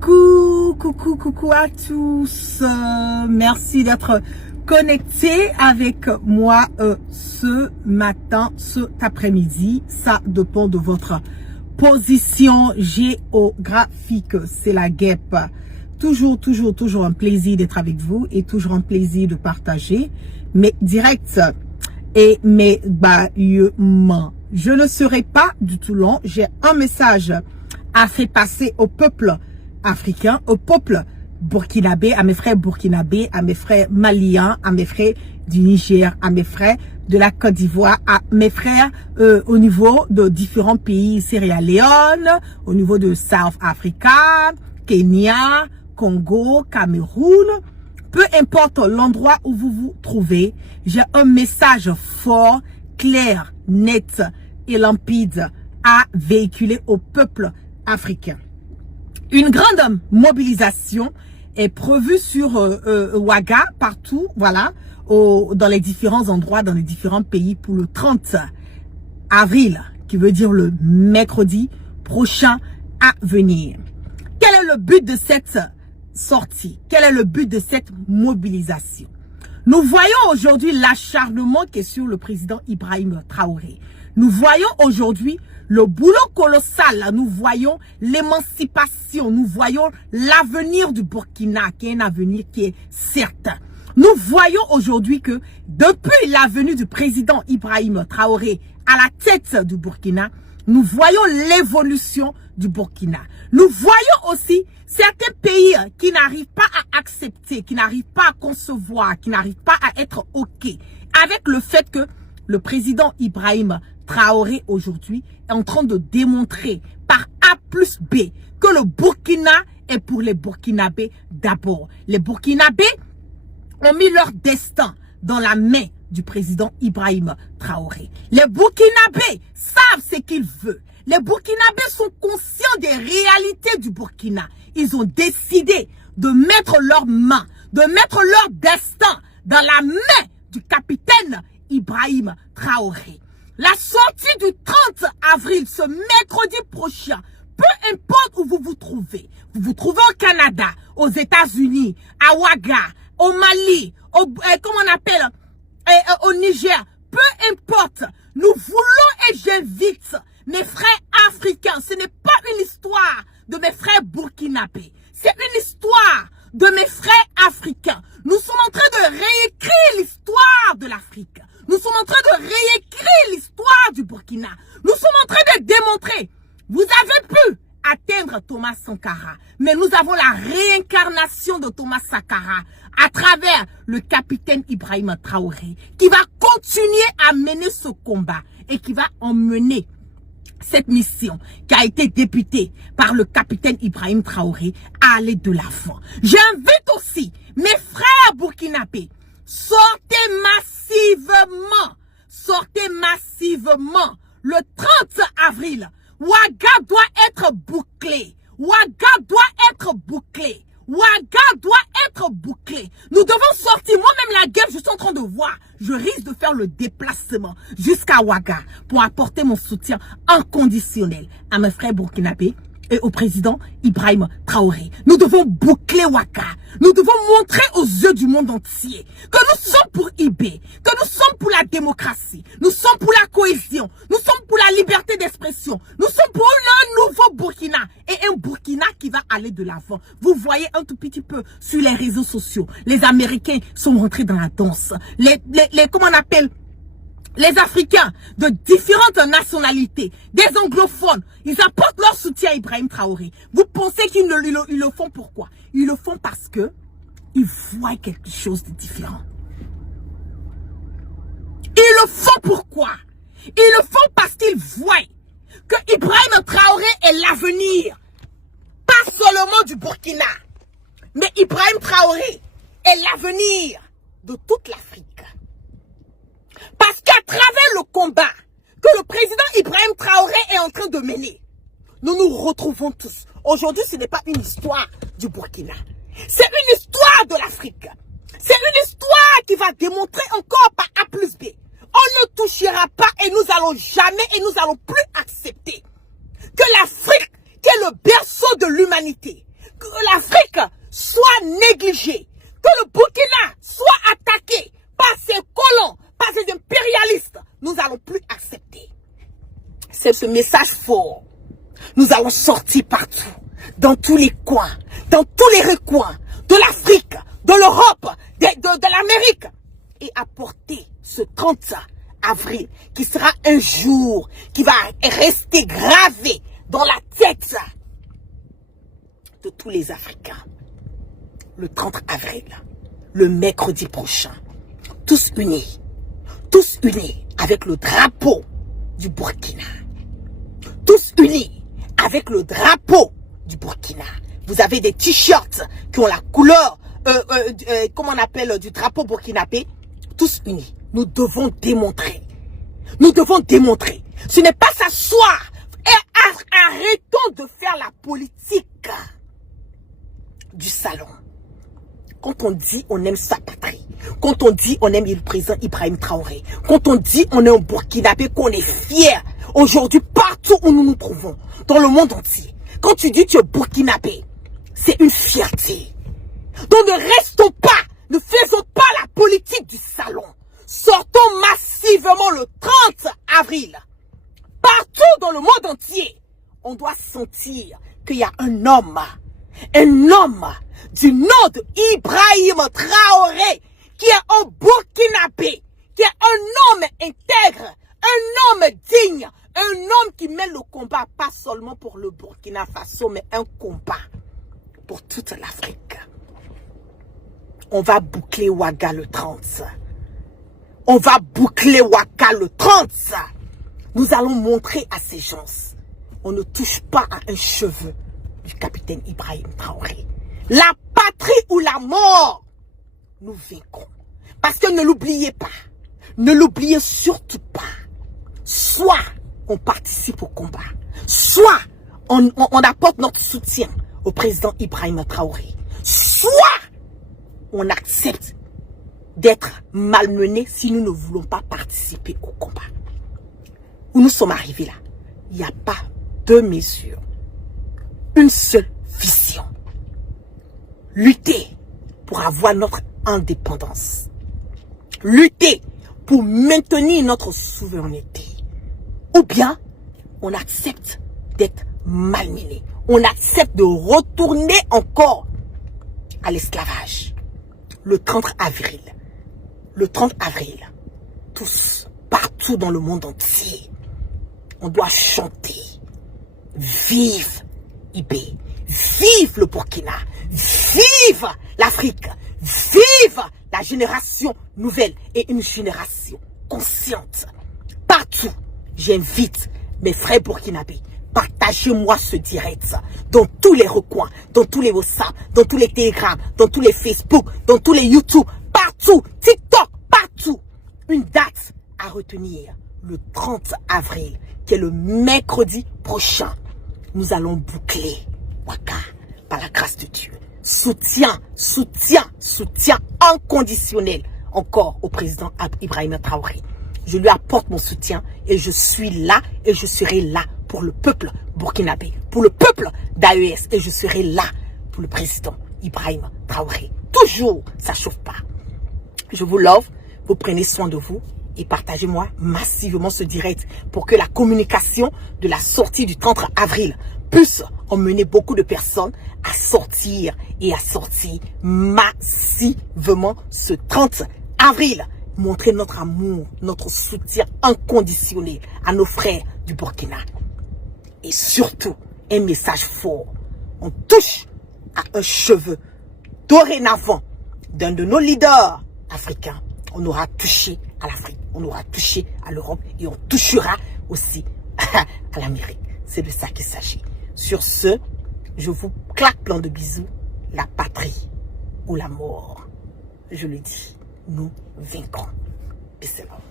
Coucou à tous. Merci d'être connectés avec moi ce matin, cet après-midi. Ça dépend de votre position géographique. C'est la guêpe. Toujours un plaisir d'être avec vous et toujours un plaisir de partager mes directs et mes bâillements. Je ne serai pas du tout long. J'ai un message à faire passer au peuple africain, au peuple burkinabé, à mes frères burkinabés, à mes frères maliens, à mes frères du Niger, à mes frères de la Côte d'Ivoire, à mes frères au niveau de différents pays, Sierra Leone, au niveau de South Africa, Kenya, Congo, Cameroun. Peu importe l'endroit où vous vous trouvez, j'ai un message fort, clair, net et limpide à véhiculer au peuple africain. Une grande mobilisation est prévue sur Ouaga, partout, voilà, dans les différents endroits, dans les différents pays pour le 30 avril, qui veut dire le mercredi prochain à venir. Quel est le but de cette sortie? Quel est le but de cette mobilisation? Nous voyons aujourd'hui l'acharnement qui est sur le président Ibrahim Traoré. Nous voyons aujourd'hui le boulot colossal, nous voyons l'émancipation, nous voyons l'avenir du Burkina, qui est un avenir qui est certain. Nous voyons aujourd'hui que depuis la venue du président Ibrahim Traoré à la tête du Burkina, nous voyons l'évolution du Burkina. Nous voyons aussi certains pays qui n'arrivent pas à accepter, qui n'arrivent pas à concevoir, qui n'arrivent pas à être OK avec le fait que le président Ibrahim Traoré aujourd'hui est en train de démontrer par A plus B que le Burkina est pour les Burkinabés d'abord. Les Burkinabés ont mis leur destin dans la main du président Ibrahim Traoré. Les Burkinabés savent ce qu'ils veulent. Les Burkinabés sont conscients des réalités du Burkina. Ils ont décidé de mettre leurs mains, de mettre leur destin dans la main du capitaine Ibrahim Traoré. La sortie du 30 avril, ce mercredi prochain, peu importe où vous vous trouvez au Canada, aux États-Unis, à Ouaga, au Mali, comment on appelle, au Niger, peu importe, nous voulons et j'invite mes frères africains, ce n'est pas une histoire de mes frères burkinabés, c'est une histoire de mes frères africains. Nous sommes en train de réécrire l'histoire de l'Afrique. Nous sommes en train de réécrire l'histoire du Burkina. Nous sommes en train de démontrer, vous avez pu atteindre Thomas Sankara, mais nous avons la réincarnation de Thomas Sankara à travers le capitaine Ibrahim Traoré, qui va continuer à mener ce combat et qui va emmener cette mission qui a été députée par le capitaine Ibrahim Traoré à aller de l'avant. J'invite aussi mes frères burkinabés, sortez massivement le 30 avril. Ouaga doit être bouclé. Nous devons sortir. Moi-même, la guerre, je suis en train de voir. Je risque de faire le déplacement jusqu'à Ouaga pour apporter mon soutien inconditionnel à mes frères burkinabés et au président Ibrahim Traoré. Nous devons boucler Ouaga. Nous devons montrer aux yeux du monde entier que nous sommes pour IB, que nous sommes pour la démocratie, nous sommes pour la cohésion, nous sommes pour la liberté d'expression, nous sommes pour un nouveau Burkina et un Burkina qui va aller de l'avant. Vous voyez un tout petit peu sur les réseaux sociaux, les Américains sont rentrés dans la danse, comment on appelle, les Africains de différentes nationalités, des anglophones, ils apportent leur soutien à Ibrahim Traoré. Vous pensez qu'ils le font pourquoi? Ils le font parce que ils voient quelque chose de différent. Ils le font pourquoi? Ils le font parce qu'ils voient que Ibrahim Traoré est l'avenir, pas seulement du Burkina, mais Ibrahim Traoré est l'avenir de toute l'Afrique. Parce qu'à travers le combat que le président Ibrahim Traoré est en train de mener, nous nous retrouvons tous. Aujourd'hui, ce n'est pas une histoire du Burkina. C'est une histoire de l'Afrique. C'est une histoire qui va démontrer encore par A plus B. On ne touchera pas et nous allons jamais et nous allons plus accepter que l'Afrique, qui est le berceau de l'humanité, négligé, que le Burkina soit attaqué par ces colons, par ces impérialistes, nous n'allons plus accepter. C'est ce message fort. Nous allons sortir partout, dans tous les coins, dans tous les recoins de l'Afrique, de l'Europe, de l'Amérique, et apporter ce 30 avril qui sera un jour qui va rester gravé dans la tête de tous les Africains. Le 30 avril, le mercredi prochain, tous unis avec le drapeau du Burkina, tous unis avec le drapeau du Burkina. Vous avez des t-shirts qui ont la couleur, comment on appelle, du drapeau burkinabé. Tous unis. Nous devons démontrer. Nous devons démontrer. Ce n'est pas s'asseoir. Et arrêtons de faire la politique du salon. Quand on dit on aime sa patrie, quand on dit on aime le président Ibrahim Traoré, quand on dit on est un Burkinabé, qu'on est fier aujourd'hui partout où nous nous trouvons, dans le monde entier. Quand tu dis tu es Burkinabé, c'est une fierté. Donc ne restons pas, ne faisons pas la politique du salon. Sortons massivement le 30 avril. Partout dans le monde entier, on doit sentir qu'il y a un homme du nom de Ibrahim Traoré, qui est un Burkinabé, qui est un homme intègre, un homme digne, un homme qui mène le combat, pas seulement pour le Burkina Faso, mais un combat pour toute l'Afrique. On va boucler Ouaga le 30. On va boucler Ouaga le 30. Nous allons montrer à ces gens, on ne touche pas à un cheveu du capitaine Ibrahim Traoré. La patrie ou la mort, nous vaincrons. Parce que ne l'oubliez pas, ne l'oubliez surtout pas. Soit on participe au combat, soit on apporte notre soutien au président Ibrahim Traoré, soit on accepte d'être malmenés si nous ne voulons pas participer au combat. Où nous sommes arrivés là, il n'y a pas deux mesures, une seule vision. Lutter pour avoir notre indépendance. Lutter pour maintenir notre souveraineté. Ou bien, on accepte d'être malmené. On accepte de retourner encore à l'esclavage. Le 30 avril. Le 30 avril. Tous, partout dans le monde entier, on doit chanter. Vive Ibé. Vive le Burkina. Vive l'Afrique. Vive la génération nouvelle et une génération consciente. Partout, j'invite mes frères burkinabés. Partagez-moi ce direct dans tous les recoins, dans tous les WhatsApp, dans tous les Telegram, dans tous les Facebook, dans tous les YouTube, partout, TikTok, partout. Une date à retenir, le 30 avril, qui est le mercredi prochain. Nous allons boucler Ouaga par la grâce de Dieu. Soutien, soutien, soutien inconditionnel encore au président Ibrahim Traoré. Je lui apporte mon soutien et je suis là et je serai là pour le peuple burkinabé, pour le peuple d'AES, et je serai là pour le président Ibrahim Traoré. Toujours, ça chauffe pas. Je vous love, vous prenez soin de vous et partagez-moi massivement ce direct pour que la communication de la sortie du 30 avril puisse emmener beaucoup de personnes à sortir et à sortir massivement ce 30 avril. Montrer notre amour, notre soutien inconditionnel à nos frères du Burkina. Et surtout, un message fort. On touche à un cheveu. Dorénavant, d'un de nos leaders africains, on aura touché à l'Afrique, on aura touché à l'Europe et on touchera aussi à l'Amérique. C'est de ça qu'il s'agit. Sur ce, je vous claque plein de bisous. La patrie ou la mort. Je le dis, nous vaincrons. Peace and love.